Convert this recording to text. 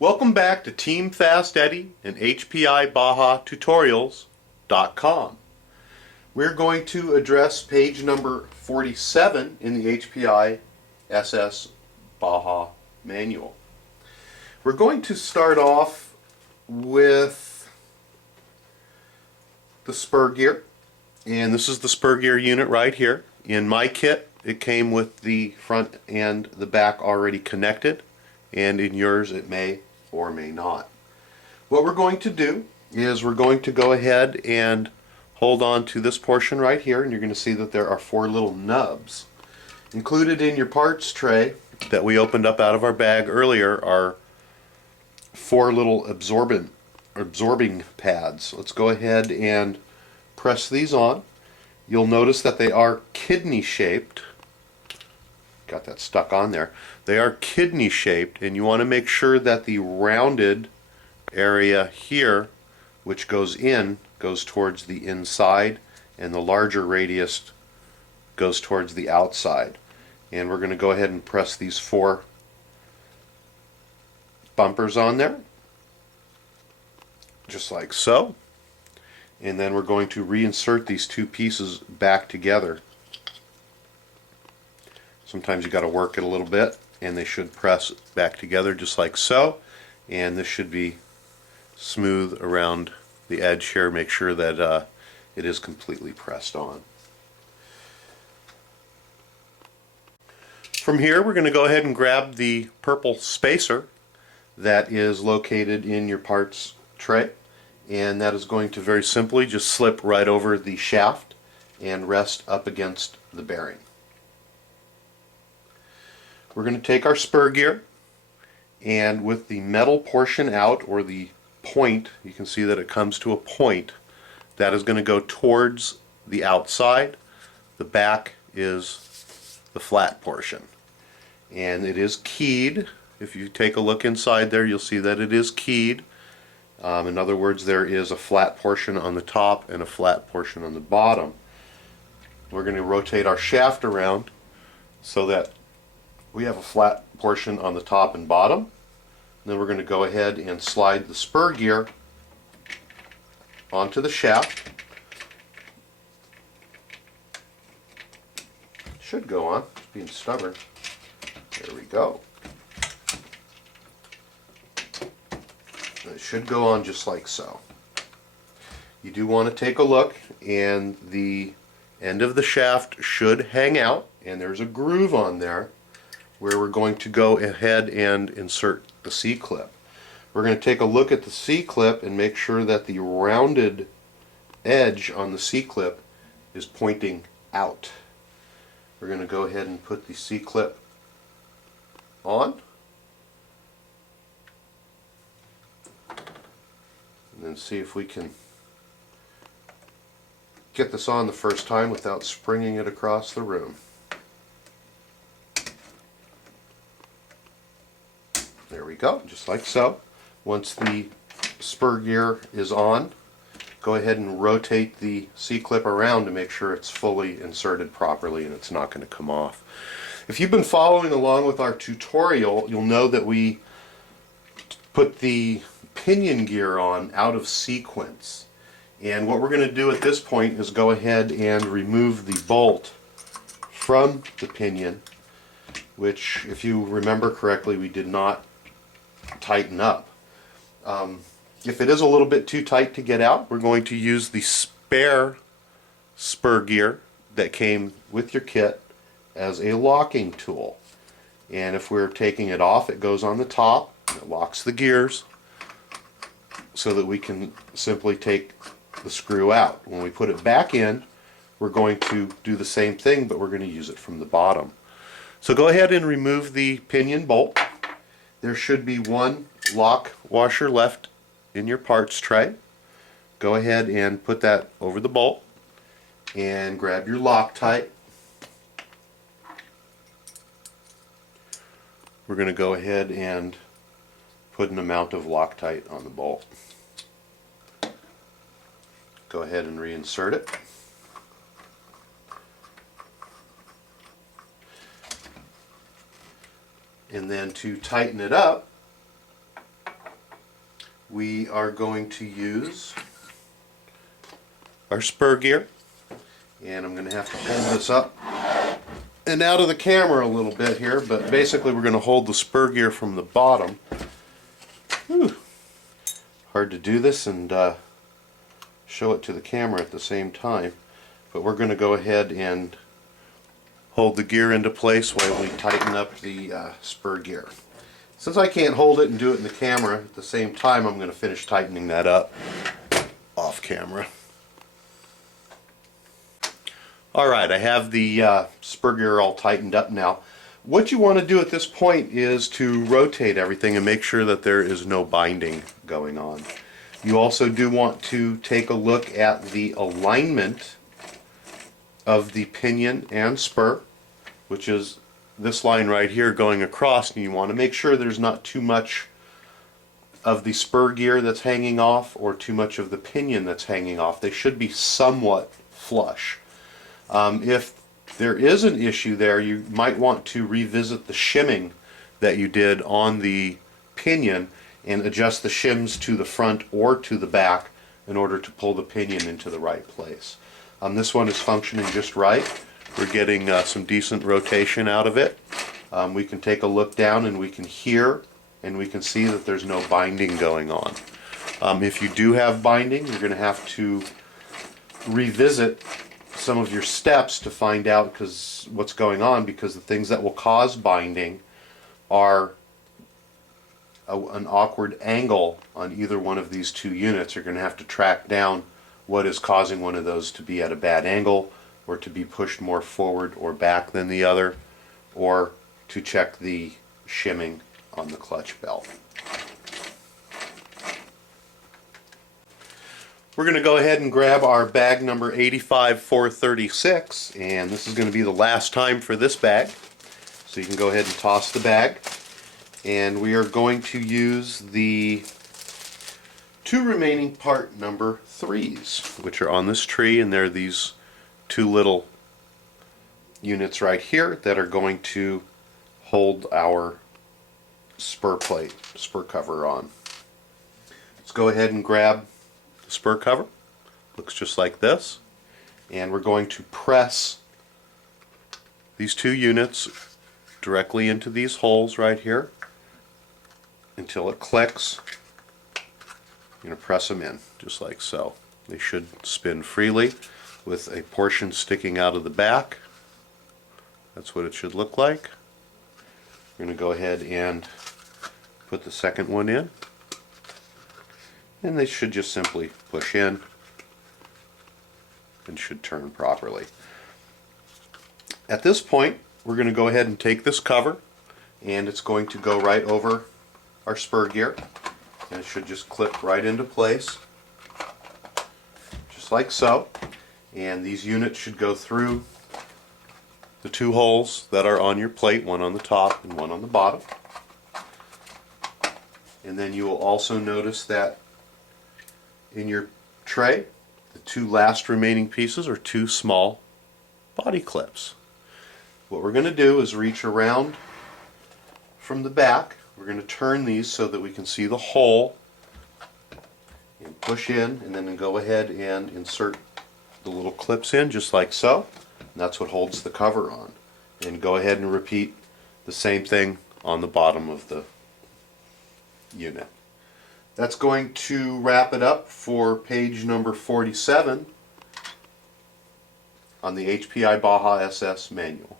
Welcome back to Team Fast Eddy and HPI Baja Tutorials.com. We're going to address page number 47 in the HPI SS Baja manual. We're going to start off with the spur gear, and this is the spur gear unit right here. In my kit, it came with the front and the back already connected, and in yours it may or may not. What we're going to do is we're going to go ahead and hold on to this portion right here, and you're going to see that there are 4 little nubs. Included in your parts tray that we opened up out of our bag earlier are 4 little absorbing pads. Let's go ahead and press these on. You'll notice that they are kidney shaped. Got that stuck on there. They are kidney shaped, and you want to make sure that the rounded area here, which goes towards the inside, and the larger radius goes towards the outside. And we're going to go ahead and press these 4 bumpers on there, just like so. And then we're going to reinsert these 2 pieces back together. Sometimes you got to work it a little bit, and they should press back together just like so. And this should be smooth around the edge here. Make sure that it is completely pressed on. From here, we're going to go ahead and grab the purple spacer that is located in your parts tray, and that is going to very simply just slip right over the shaft and rest up against the bearing. We're going to take our spur gear, and with the metal portion out, or the point, you can see that it comes to a point, that is going to go towards the outside. The back is the flat portion, and it is keyed. If you take a look inside there, you'll see that it is keyed. In other words, there is a flat portion on the top and a flat portion on the bottom. We're going to rotate our shaft around so that we have a flat portion on the top and bottom. And then we're going to go ahead and slide the spur gear onto the shaft. Should go on. It's being stubborn. There we go. And it should go on just like so. You do want to take a look, and the end of the shaft should hang out, and there's a groove on there where we're going to go ahead and insert the C-clip. We're going to take a look at the C-clip and make sure that the rounded edge on the C-clip is pointing out. We're going to go ahead and put the C-clip on, and then see if we can get this on the first time without springing it across the room. There we go, just like so. Once the spur gear is on, go ahead and rotate the C-clip around to make sure it's fully inserted properly and it's not going to come off. If you've been following along with our tutorial, you'll know that we put the pinion gear on out of sequence. And what we're going to do at this point is go ahead and remove the bolt from the pinion, which, if you remember correctly, we did not tighten up. If it is a little bit too tight to get out, we're going to use the spare spur gear that came with your kit as a locking tool. And if we're taking it off, it goes on the top, it locks the gears so that we can simply take the screw out. When we put it back in, we're going to do the same thing, but we're going to use it from the bottom. So go ahead and remove the pinion bolt. There should be 1 lock washer left in your parts tray. Go ahead and put that over the bolt and grab your Loctite. We're going to go ahead and put an amount of Loctite on the bolt. Go ahead and reinsert it. And then to tighten it up, we are going to use our spur gear, and I'm going to have to hold this up and out of the camera a little bit here, but basically we're going to hold the spur gear from the bottom. Whew. Hard to do this and show it to the camera at the same time, but we're going to go ahead and hold the gear into place while we tighten up the spur gear. Since I can't hold it and do it in the camera at the same time, I'm going to finish tightening that up off camera. Alright, I have the spur gear all tightened up now. What you want to do at this point is to rotate everything and make sure that there is no binding going on. You also do want to take a look at the alignment of the pinion and spur, which is this line right here going across, and you want to make sure there's not too much of the spur gear that's hanging off or too much of the pinion that's hanging off. They should be somewhat flush. If there is an issue there, you might want to revisit the shimming that you did on the pinion and adjust the shims to the front or to the back in order to pull the pinion into the right place. This one is functioning just right. We're getting some decent rotation out of it. We can take a look down and we can hear and we can see that there's no binding going on. If you do have binding, you're going to have to revisit some of your steps to find out what's going on, because the things that will cause binding are an awkward angle on either one of these two units. You're going to have to track down what is causing one of those to be at a bad angle, or to be pushed more forward or back than the other, or to check the shimming on the clutch belt. We're going to go ahead and grab our bag number 85436, and this is going to be the last time for this bag. So you can go ahead and toss the bag, and we are going to use the two remaining part number 3s, which are on this tree, and they're these two little units right here that are going to hold our spur plate, spur cover on. Let's go ahead and grab the spur cover. Looks just like this, and we're going to press these two units directly into these holes right here until it clicks. You're going to press them in just like so. They should spin freely with a portion sticking out of the back. That's what it should look like. We're going to go ahead and put the second one in, and they should just simply push in and should turn properly. At this point, we're going to go ahead and take this cover, and it's going to go right over our spur gear, and it should just clip right into place just like so. And these units should go through the two holes that are on your plate, one on the top and one on the bottom. And then you will also notice that in your tray, the two last remaining pieces are two small body clips. What we're going to do is reach around from the back. We're going to turn these so that we can see the hole, and push in, and then go ahead and insert the little clips in just like so. And that's what holds the cover on. And go ahead and repeat the same thing on the bottom of the unit. That's going to wrap it up for page number 47 on the HPI Baja SS manual.